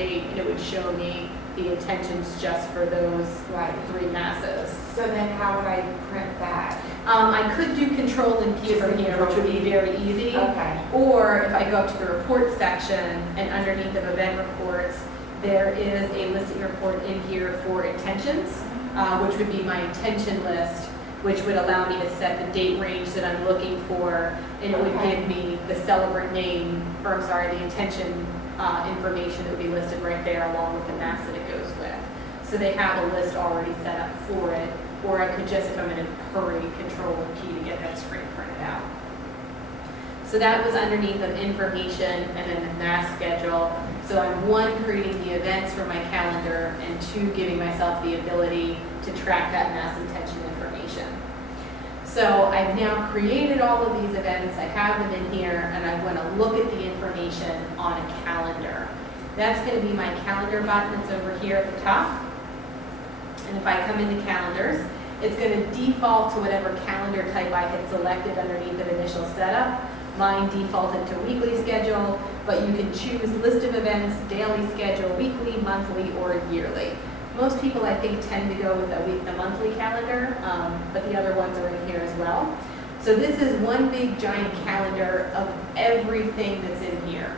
date, and it would show me the intentions just for those three masses. So then how would I print that? I could do Control and P from here, which would be very easy. Okay. Or if I go up to the report section and underneath of event reports, there is a listing report in here for intentions, which would be my intention list, which would allow me to set the date range that I'm looking for, and it would give me the celebrant name, or I'm sorry, the intention information that would be listed right there along with the mass that it goes with. So they have a list already set up for it, or I could just, if I'm in a hurry, Control and P to get that screen printed out. So that was underneath of information and then the mass schedule. So I'm one, creating the events for my calendar, and two, giving myself the ability to track that mass intention information. So I've now created all of these events, I have them in here, and I want to look at the information on a calendar. That's going to be my calendar button that's over here at the top. And if I come into calendars, it's going to default to whatever calendar type I had selected underneath the initial setup. Mine defaulted to weekly schedule, but you can choose list of events, daily schedule, weekly, monthly, or yearly. Most people, I think, tend to go with the monthly calendar, but the other ones are in here as well. So this is one big giant calendar of everything that's in here.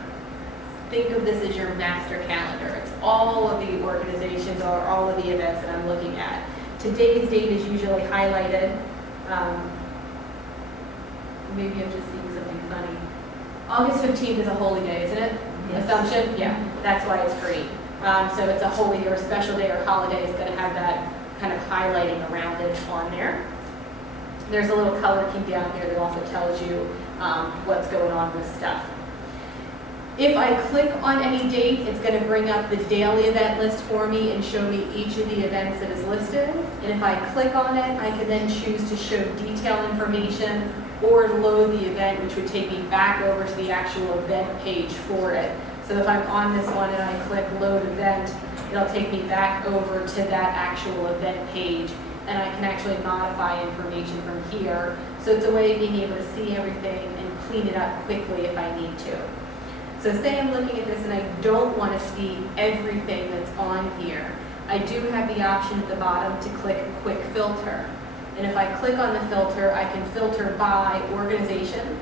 Think of this as your master calendar. It's all of the organizations or all of the events that I'm looking at. Today's date is usually highlighted. Maybe I'm just seeing something funny. August 15th is a holy day, isn't it? Yes. Assumption? Yeah, that's why it's green. So it's a holy or special day or holiday. It's going to have that kind of highlighting around it on there. There's a little color key down here that also tells you what's going on with stuff. If I click on any date, it's going to bring up the daily event list for me and show me each of the events that is listed. And if I click on it, I can then choose to show detailed information or load the event, which would take me back over to the actual event page for it. So if I'm on this one and I click load event, it'll take me back over to that actual event page, and I can actually modify information from here. So it's a way of being able to see everything and clean it up quickly if I need to. So say I'm looking at this and I don't want to see everything that's on here. I do have the option at the bottom to click quick filter. And if I click on the filter, I can filter by organization,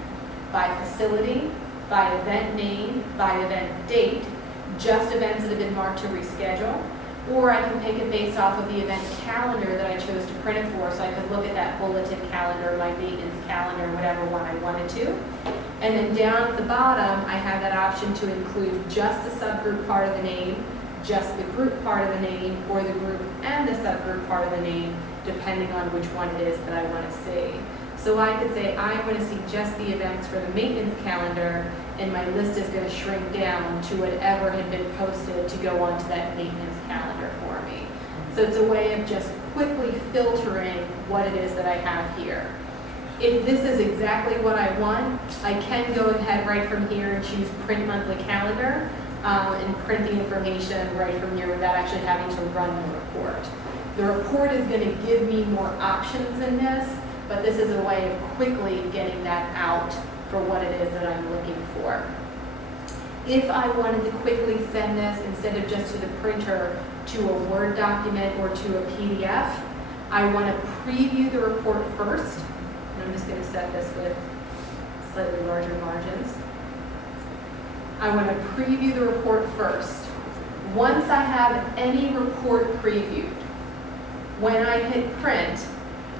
by facility, by event name, by event date, just events that have been marked to reschedule, or I can pick it based off of the event calendar that I chose to print it for, so I could look at that bulletin calendar, my maintenance calendar, whatever one I wanted to. And then down at the bottom, I have that option to include just the subgroup part of the name, just the group part of the name, or the group and the subgroup part of the name, depending on which one it is that I want to see. So I could say I want to see just the events for the maintenance calendar, and my list is going to shrink down to whatever had been posted to go onto that maintenance calendar for me. So it's a way of just quickly filtering what it is that I have here. If this is exactly what I want, I can go ahead right from here and choose print monthly calendar and print the information right from here without actually having to run the report. The report is going to give me more options than this, but this is a way of quickly getting that out for what it is that I'm looking for. If I wanted to quickly send this, instead of just to the printer, to a Word document or to a PDF, I want to preview the report first. And I'm just going to set this with slightly larger margins. I want to preview the report first. Once I have any report previewed, when I hit print,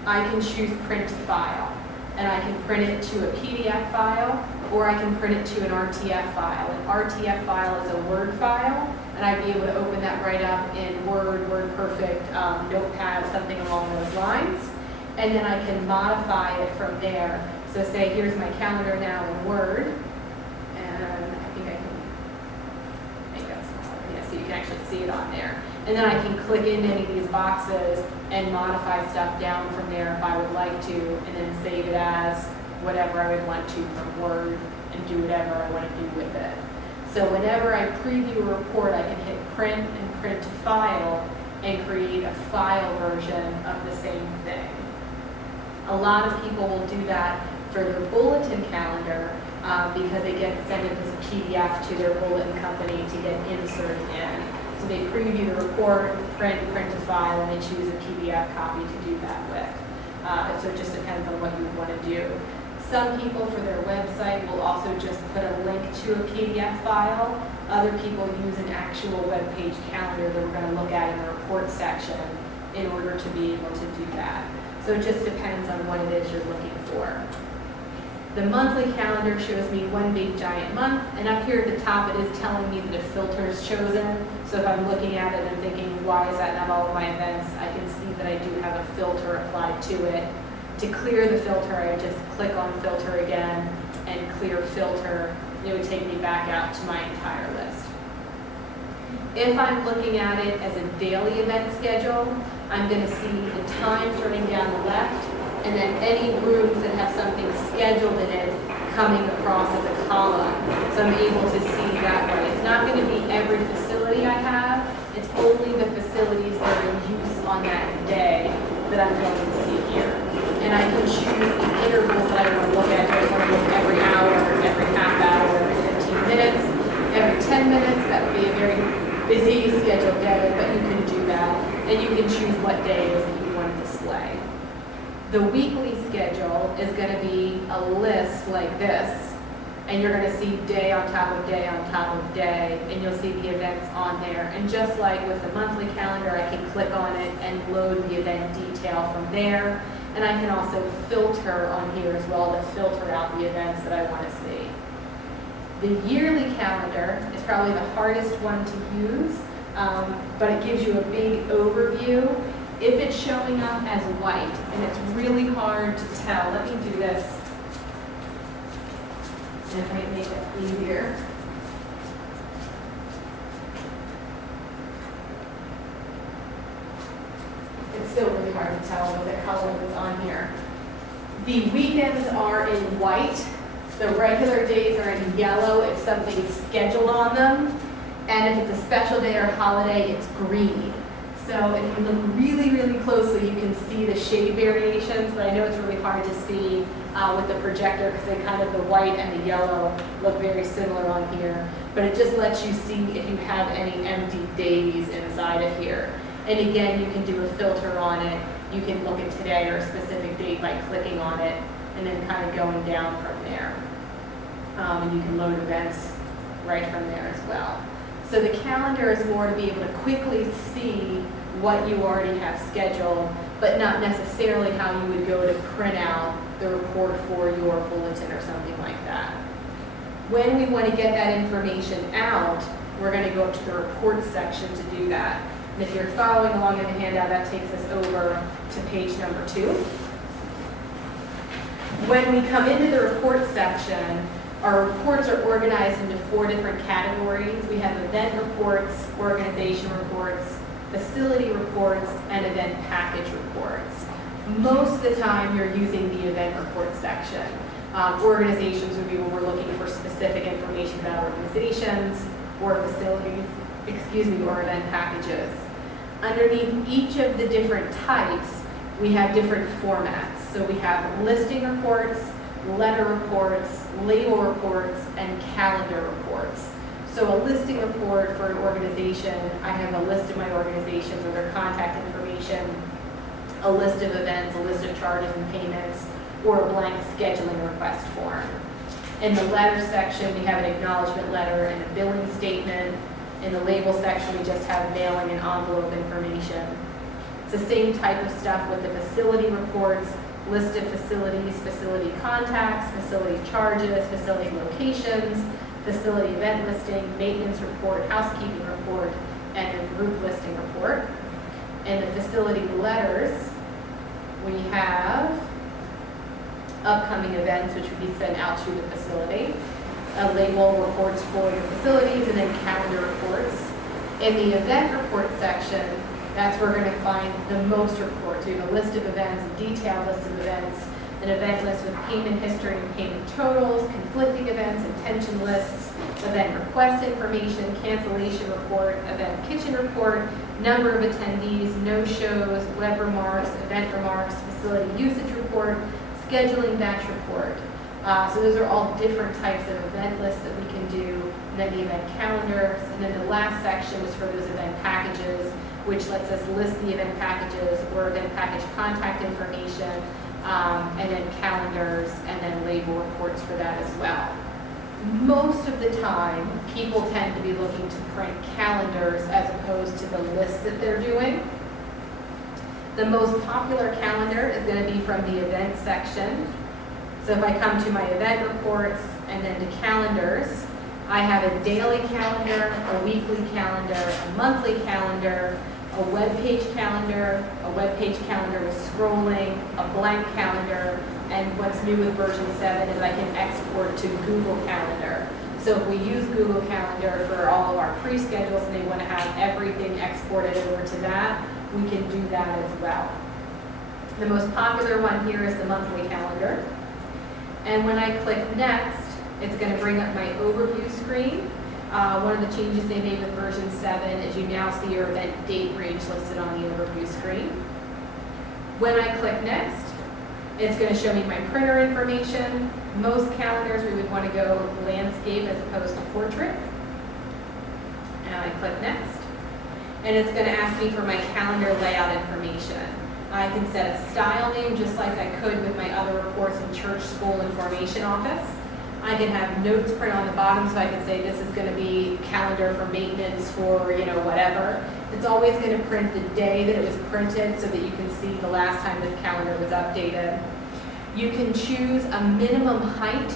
I can choose print to file. And I can print it to a PDF file, or I can print it to an RTF file. An RTF file is a Word file, and I'd be able to open that right up in Word, WordPerfect, Notepad, something along those lines. And then I can modify it from there. So say, here's my calendar now in Word, and I think I can make that smaller, yeah, so you can actually see it on there. And then I can click into any of these boxes and modify stuff down from there if I would like to, and then save it as whatever I would want to from Word and do whatever I want to do with it. So whenever I preview a report, I can hit print and print to file and create a file version of the same thing. A lot of people will do that for their bulletin calendar, because they get sent it as a PDF to their bulletin company to get inserted in. So they preview the report, print to file, and they choose a PDF copy to do that with. So it just depends on what you want to do. Some people for their website will also just put a link to a PDF file. Other people use an actual web page calendar that we're going to look at in the report section in order to be able to do that. So it just depends on what it is you're looking for. The monthly calendar shows me one big giant month, and up here at the top it is telling me that a filter is chosen. So if I'm looking at it and thinking, why is that not all of my events, I can see that I do have a filter applied to it. To clear the filter, I would just click on filter again and clear filter. It would take me back out to my entire list. If I'm looking at it as a daily event schedule, I'm going to see the times running down the left, and then any rooms that have something scheduled in it coming across as a column. So I'm able to see that way. It's not going to be every facility I have. It's only the facilities that are in use on that day that I'm going to see here. And I can choose the intervals that I want to look at. Do I want to look every hour, every half hour, every 15 minutes, every 10 minutes? That would be a very busy scheduled day, but you can do that. And you can choose what days that you want to display. The weekly schedule is going to be a list like this, and you're going to see day on top of day on top of day, and you'll see the events on there. And just like with the monthly calendar, I can click on it and load the event detail from there. And I can also filter on here as well to filter out the events that I want to see. The yearly calendar is probably the hardest one to use, but it gives you a big overview. If it's showing up as white, and it's really hard to tell, let me do this, and it might make it easier. It's still really hard to tell with the color that's on here. The weekends are in white. The regular days are in yellow if something's scheduled on them. And if it's a special day or holiday, it's green. So if you look really, really closely, you can see the shade variations, but I know it's really hard to see with the projector because they kind of, the white and the yellow look very similar on here. But it just lets you see if you have any empty days inside of here. And again, you can do a filter on it. You can look at today or a specific date by clicking on it and then kind of going down from there. And you can load events right from there as well. So the calendar is more to be able to quickly see what you already have scheduled, but not necessarily how you would go to print out the report for your bulletin or something like that. When we want to get that information out, we're going to go up to the report section to do that. And if you're following along in the handout, that takes us over to page number 2. When we come into the report section, our reports are organized into 4 different categories. We have event reports, organization reports, facility reports, and event package reports. Most of the time, you're using the event report section. Organizations would be when we're looking for specific information about organizations or facilities, or event packages. Underneath each of the different types, we have different formats. So we have listing reports, letter reports, label reports, and calendar reports. So a listing report for an organization, I have a list of my organizations with their contact information, a list of events, a list of charges and payments, or a blank scheduling request form. In the letter section, we have an acknowledgement letter and a billing statement. In the label section, we just have mailing and envelope information. It's the same type of stuff with the facility reports, list of facilities, facility contacts, facility charges, facility locations, facility event listing, maintenance report, housekeeping report, and a group listing report. In the facility letters, we have upcoming events which would be sent out to the facility, a label reports for the facilities, and then calendar reports. In the event report section, that's where we're going to find the most reports. We have a list of events, a detailed list of events, an event list with payment history and payment totals, conflicting events, intention lists, event request information, cancellation report, event kitchen report, number of attendees, no-shows, web remarks, event remarks, facility usage report, scheduling batch report. So those are all different types of event lists that we can do. And then the event calendars. And then the last section is for those event packages, which lets us list the event packages or event package contact information, and then calendars, and then label reports for that as well. Most of the time, people tend to be looking to print calendars as opposed to the lists that they're doing. The most popular calendar is going to be from the event section. So if I come to my event reports and then to calendars, I have a daily calendar, a weekly calendar, a monthly calendar, a web page calendar with scrolling, a blank calendar, and what's new with version 7 is I can export to Google Calendar. So if we use Google Calendar for all of our pre-schedules and they want to have everything exported over to that, we can do that as well. The most popular one here is the monthly calendar. And when I click next, it's going to bring up my overview screen. One of the changes they made with version 7 is you now see your event date range listed on the overview screen. When I click next, it's going to show me my printer information. Most calendars we would want to go landscape as opposed to portrait. And I click next. And it's going to ask me for my calendar layout information. I can set a style name just like I could with my other reports in church, school, and formation office. I can have notes print on the bottom so I can say this is going to be calendar for maintenance for, whatever. It's always going to print the day that it was printed so that you can see the last time this calendar was updated. You can choose a minimum height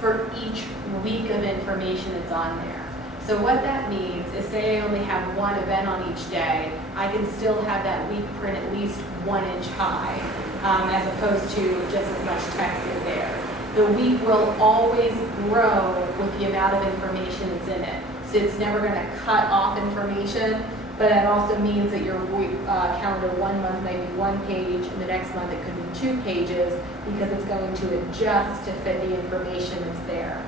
for each week of information that's on there. So what that means is say I only have one event on each day, I can still have that week print at least 1 inch high, as opposed to just as much text is there. The week will always grow with the amount of information that's in it. So it's never going to cut off information, but that also means that your week, calendar 1 month might be 1 page, and the next month it could be 2 pages because it's going to adjust to fit the information that's there.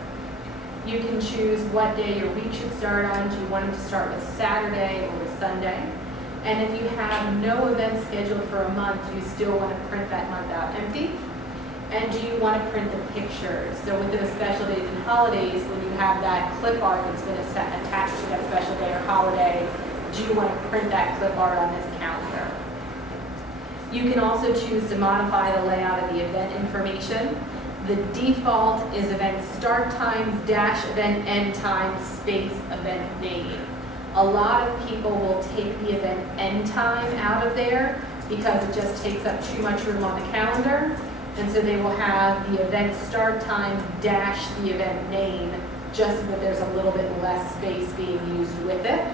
You can choose what day your week should start on. Do you want them to start with Saturday or with Sunday? And if you have no event scheduled for a month, do you still want to print that month out empty? And do you want to print the pictures? So with those special days and holidays, when you have that clip art that's been attached to that special day or holiday, do you want to print that clip art on this calendar? You can also choose to modify the layout of the event information. The default is event start time dash event end time space event name. A lot of people will take the event end time out of there because it just takes up too much room on the calendar. And so they will have the event start time dash the event name just so that there's a little bit less space being used with it.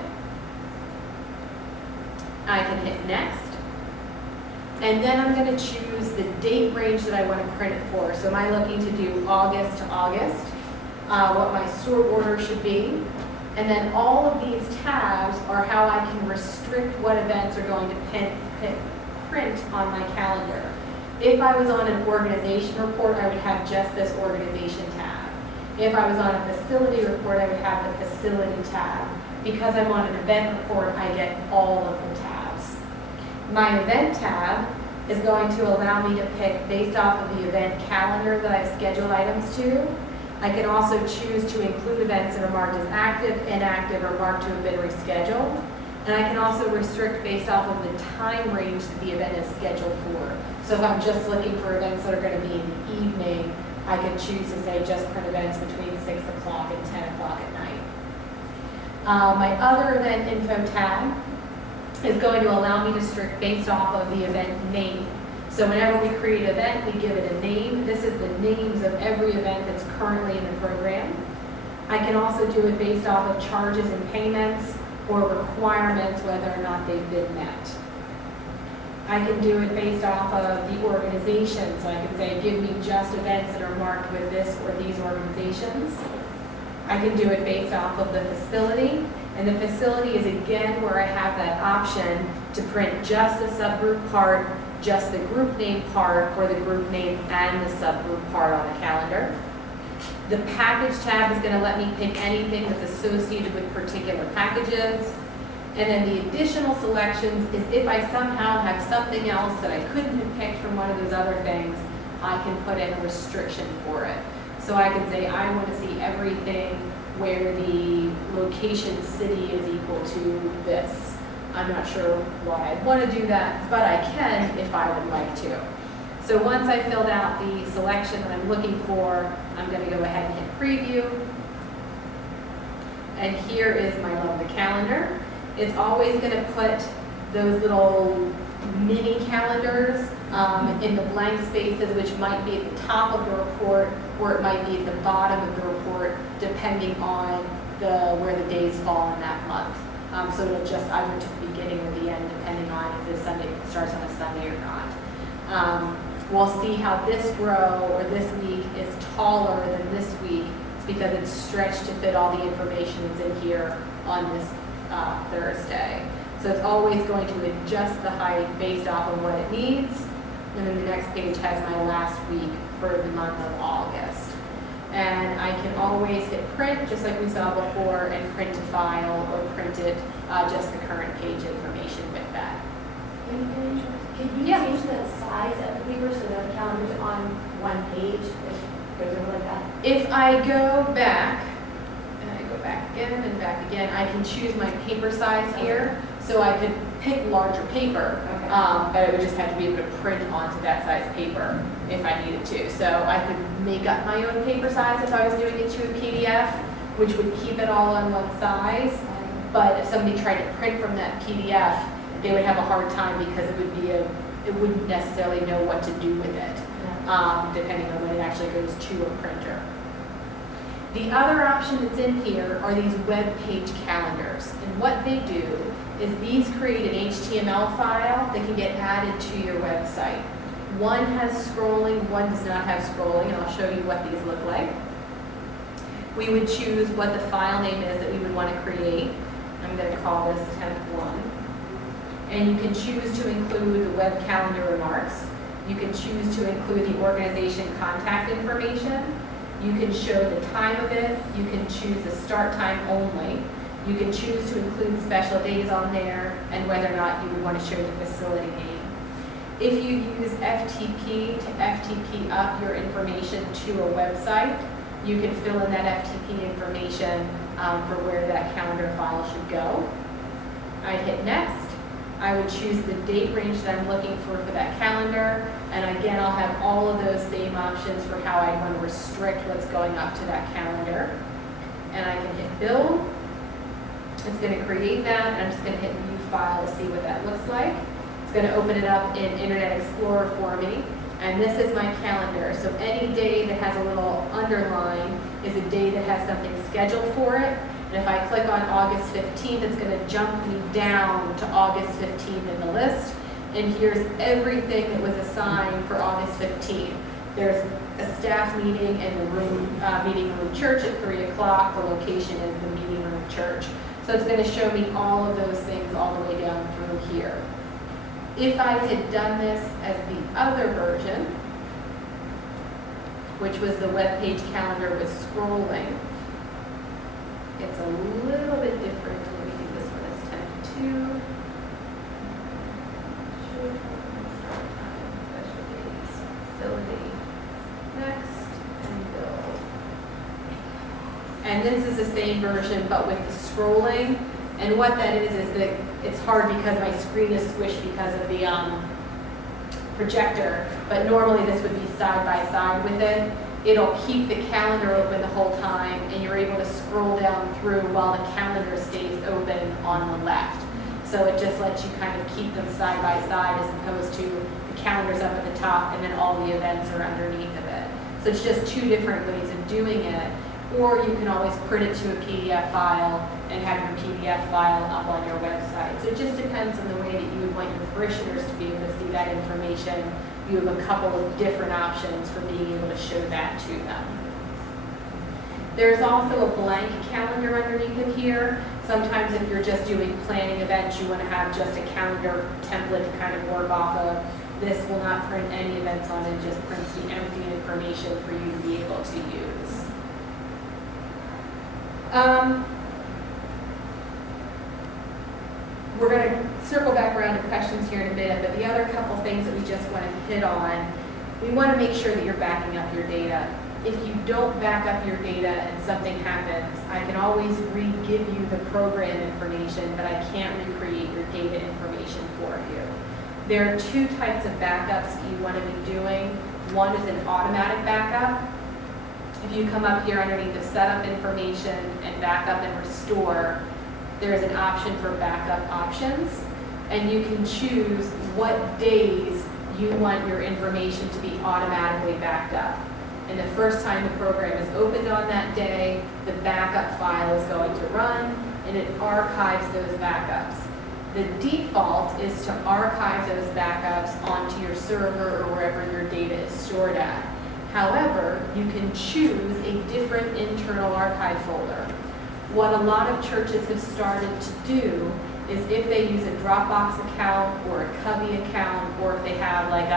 I can hit next. And then I'm going to choose the date range that I want to print it for. So am I looking to do August to August, what my store order should be. And then all of these tabs are how I can restrict what events are going to print on my calendar. If I was on an organization report, I would have just this organization tab. If I was on a facility report, I would have the facility tab. Because I'm on an event report, I get all of the tabs. My event tab is going to allow me to pick based off of the event calendar that I've scheduled items to. I can also choose to include events that are marked as active, inactive, or marked to have been rescheduled. And I can also restrict based off of the time range that the event is scheduled for. So if I'm just looking for events that are going to be in the evening, I can choose to say just print events between 6 o'clock and 10 o'clock at night. My other event info tab is going to allow me to restrict based off of the event name. So whenever we create an event, we give it a name. This is the names of every event that's currently in the program. I can also do it based off of charges and payments or requirements, whether or not they've been met. I can do it based off of the organization. So I can say, give me just events that are marked with this or these organizations. I can do it based off of the facility. And the facility is again where I have that option to print just the subgroup part, just the group name part, or the group name and the subgroup part on the calendar. The package tab is going to let me pick anything that's associated with particular packages. And then the additional selections is if I somehow have something else that I couldn't have picked from one of those other things, I can put in a restriction for it. So I can say I want to see everything where the location city is equal to this. I'm not sure why I'd want to do that, but I can if I would like to. So once I filled out the selection that I'm looking for, I'm going to go ahead and hit preview. And here is my lovely calendar. It's always going to put those little mini calendars in the blank spaces, which might be at the top of the report or it might be at the bottom of the report, depending on where the days fall in that month. So it'll just either to the beginning or the end, depending on if the Sunday starts on a Sunday or not. We'll see how this row or this week is taller than this week. It's because it's stretched to fit all the information that's in here on this Thursday. So it's always going to adjust the height based off of what it needs. And then the next page has my last week for the month of August. And I can always hit print, just like we saw before, and print to file or print it just the current page information with that. Can you change the size of the paper so that the calendar's on one page? Goes over like that? If I go back, and I go back again and back again, I can choose my paper size here. So I could pick larger paper, Okay. but I would just have to be able to print onto that size paper if I needed to. So I could make up my own paper size if I was doing it to a PDF, which would keep it all on one size. But if somebody tried to print from that PDF, they would have a hard time because it wouldn't necessarily know what to do with it, depending on when it actually goes to a printer. The other option that's in here are these web page calendars. And what they do is these create an HTML file that can get added to your website. One has scrolling, one does not have scrolling, and I'll show you what these look like. We would choose what the file name is that we would want to create. I'm going to call this temp 1. And you can choose to include the web calendar remarks. You can choose to include the organization contact information. You can show the time of it. You can choose the start time only. You can choose to include special days on there and whether or not you would want to show the facility name. If you use FTP to FTP up your information to a website, you can fill in that FTP information for where that calendar file should go. I hit next. I would choose the date range that I'm looking for that calendar. And again, I'll have all of those same options for how I want to restrict what's going up to that calendar. And I can hit build. It's going to create that, and I'm just going to hit new file to see what that looks like. It's going to open it up in Internet Explorer for me. And this is my calendar. So any day that has a little underline is a day that has something scheduled for it. And if I click on August 15th, it's going to jump me down to August 15th in the list. And here's everything that was assigned for August 15th. There's a staff meeting in the meeting room church at 3 o'clock. The location is the meeting room church. So it's going to show me all of those things all the way down through here. If I had done this as the other version, which was the web page calendar with scrolling, it's a little bit different. Let me do this one as temp 2. Special days, facility, next, and build. And this is the same version, but with the scrolling. And what that is that it's hard because my screen is squished because of the projector. But normally this would be side by side with it. It'll keep the calendar open the whole time, and you're able to scroll down through while the calendar stays open on the left. So it just lets you kind of keep them side by side as opposed to the calendar's up at the top and then all the events are underneath of it. So it's just two different ways of doing it. Or you can always print it to a PDF file and have your PDF file up on your website. So it just depends on the way that you would want your parishioners to be able to see that information. You have a couple of different options for being able to show that to them. There's also a blank calendar underneath of here. Sometimes if you're just doing planning events, you want to have just a calendar template to kind of work off of. This will not print any events on it, just prints the empty information for you to be able to use. We're going to circle back around to questions here in a bit, but the other couple things that we just want to hit on, we want to make sure that you're backing up your data. if you don't back up your data and something happens, I can always re-give you the program information, but I can't recreate your data information for you. There are two types of backups you want to be doing. One is an automatic backup. If you come up here underneath the setup information and backup and restore, there's an option for backup options, and you can choose what days you want your information to be automatically backed up. And the first time the program is opened on that day, the backup file is going to run, and it archives those backups. The default is to archive those backups onto your server or wherever your data is stored at. However, you can choose a different internal archive folder. What a lot of churches have started to do is if they use a Dropbox account or a Cubby account, or if they have like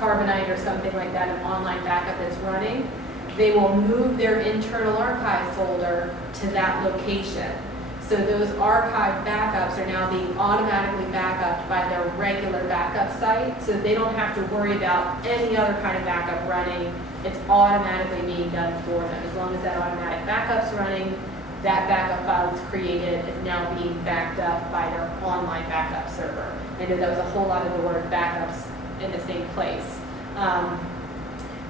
Carbonite or something like that, an online backup that's running, they will move their internal archive folder to that location. So those archive backups are now being automatically backed by their regular backup site, so they don't have to worry about any other kind of backup running. It's automatically being done for them. As long as that automatic backup's running, that backup file that's created is now being backed up by their online backup server. I know that was a whole lot of the word backups in the same place.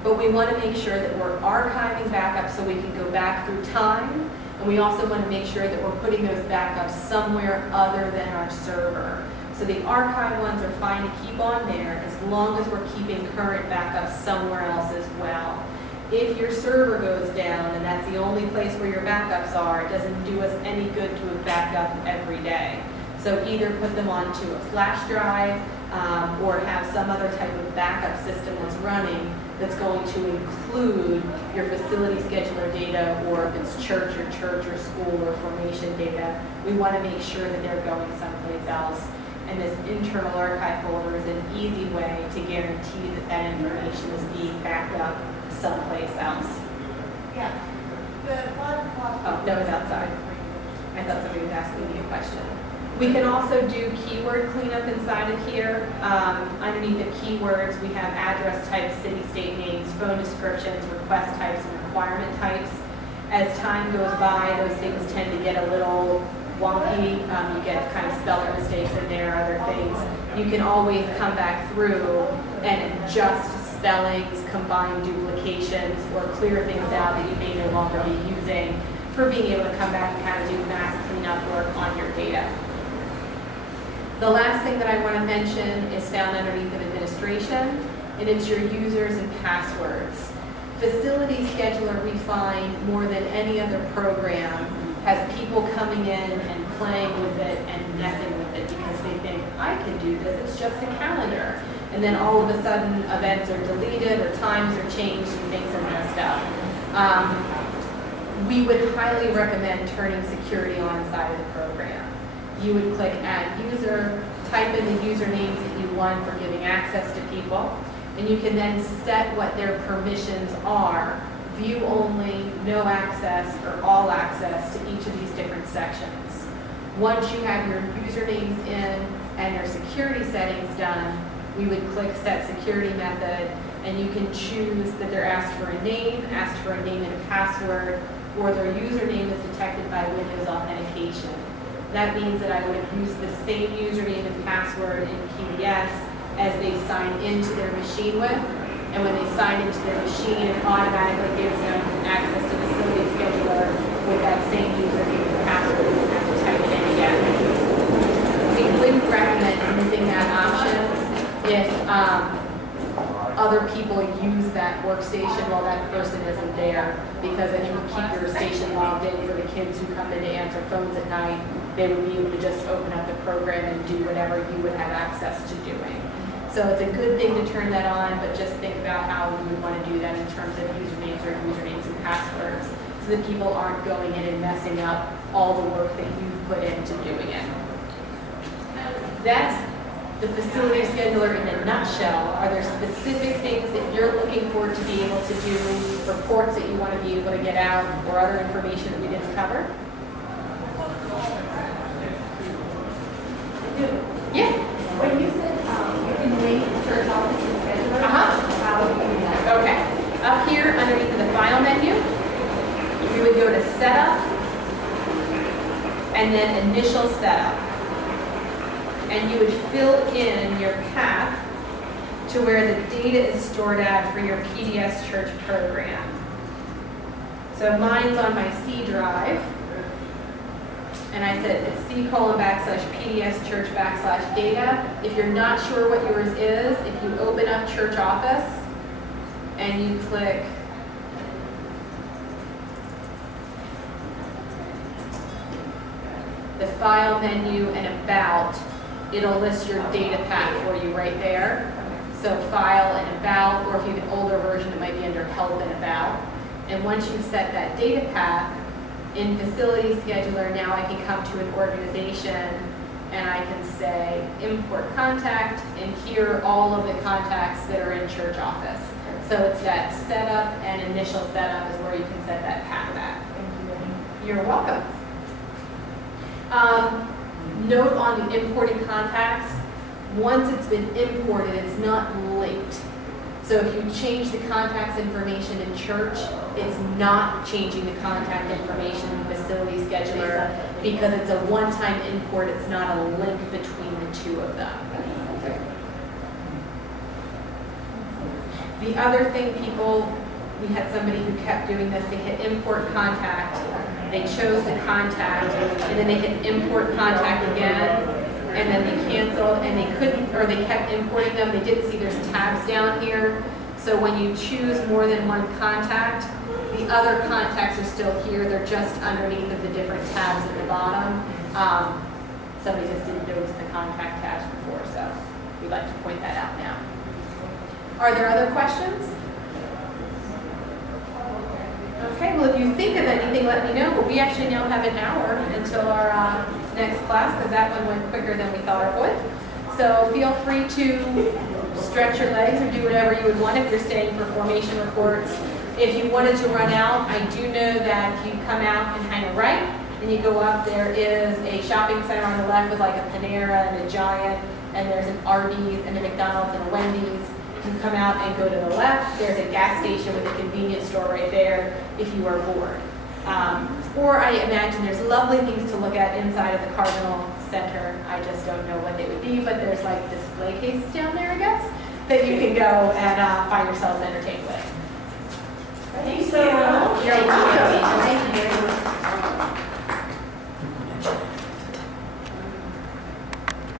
But we want to make sure that we're archiving backups so we can go back through time, and we also want to make sure that we're putting those backups somewhere other than our server. So the archive ones are fine to keep on there as long as we're keeping current backups somewhere else as well. If your server goes down and that's the only place where your backups are, it doesn't do us any good to have backed up every day. So either put them onto a flash drive or have some other type of backup system that's running that's going to include your facility scheduler data, or if it's church or school or formation data, we want to make sure that they're going someplace else. And this internal archive folder is an easy way to guarantee that that information is being backed up someplace else. Yeah. Oh, that was outside. I thought somebody was asking me a question. We can also do keyword cleanup inside of here. Underneath the keywords, we have address types, city, state names, phone descriptions, request types, and requirement types. As time goes by, those things tend to get a little wonky. You get kind of spelling mistakes in there, other things. You can always come back through and adjust spellings, combine duplications, or clear things out that you may no longer be using for being able to come back and kind of do mass cleanup work on your data. The last thing that I want to mention is found underneath of administration, and it's your users and passwords. Facility Scheduler, we find more than any other program, has people coming in and playing with it and messing with it because they think, I can do this, it's just a calendar. And then all of a sudden events are deleted or times are changed and things are messed up. We would highly recommend turning security on inside of the program. You would click Add User, type in the usernames that you want for giving access to people, and you can then set what their permissions are: view only, no access, or all access to each of these different sections. Once you have your usernames in and your security settings done, we would click Set Security Method, and you can choose that they're asked for a name and a password, or their username is detected by Windows Authentication. That means that I would have used the same username and password in PDS as they sign into their machine with. And when they sign into their machine, it automatically gives them access to the Facility Scheduler with that same username and password. You don't have to type it in again. We wouldn't recommend using that option if other people use that workstation while that person isn't there, because then you would keep your station logged in for the kids who come in to answer phones at night. They would be able to just open up the program and do whatever you would have access to doing. So it's a good thing to turn that on, but just think about how you would want to do that in terms of usernames and passwords, so that people aren't going in and messing up all the work that you've put into doing it. That's the Facility Scheduler in a nutshell. Are there specific things that you're looking for to be able to do, reports that you want to be able to get out, or other information that we didn't cover? Yeah. When you said you can link church office and scheduler, how would you do that? Okay. Up here underneath the and then initial setup. And you would fill in your path to where the data is stored at for your PDS church program. So mine's on my C drive, and I said it's C:\PDS church /data. If you're not sure what yours is, if you open up Church Office and you click the File menu and About, it'll list your data path for you right there. So File and About, or if you have an older version, it might be under Help and About. And once you set that data path, in Facility Scheduler, now I can come to an organization and I can say import contact, and here are all of the contacts that are in Church Office. So it's that setup and initial setup is where you can set that path at. You're welcome. Note on the importing contacts, once it's been imported, it's not linked. So if you change the contacts information in church, it's not changing the contact information in Facility Scheduler because it's a one-time import. It's not a link between the two of them. The other thing we had somebody who kept doing this. They hit import contact, they chose the contact, and then they hit import contact again, and then they canceled, and they couldn't, or they kept importing them. They didn't see there's tabs down here. So when you choose more than one contact, the other contacts are still here. They're just underneath of the different tabs at the bottom. Somebody just didn't notice the contact tabs before, so we'd like to point that out now. Are there other questions? Okay, well, if you think of anything, let me know. But we actually now have an hour until our next class, because that one went quicker than we thought it would. So feel free to stretch your legs or do whatever you would want if you're staying for formation reports. If you wanted to run out, I do know that if you come out and hang a right, and you go up, there is a shopping center on the left with like a Panera and a Giant, and there's an Arby's and a McDonald's and a Wendy's. You come out and go to the left, there's a gas station with a convenience store right there if you are bored. Or I imagine there's lovely things to look at inside of the Cardinal Center. I just don't know what they would be, but there's like display cases down there, I guess, that you can go and find yourselves entertained with. Thank you so much. You're welcome. Thank you very much.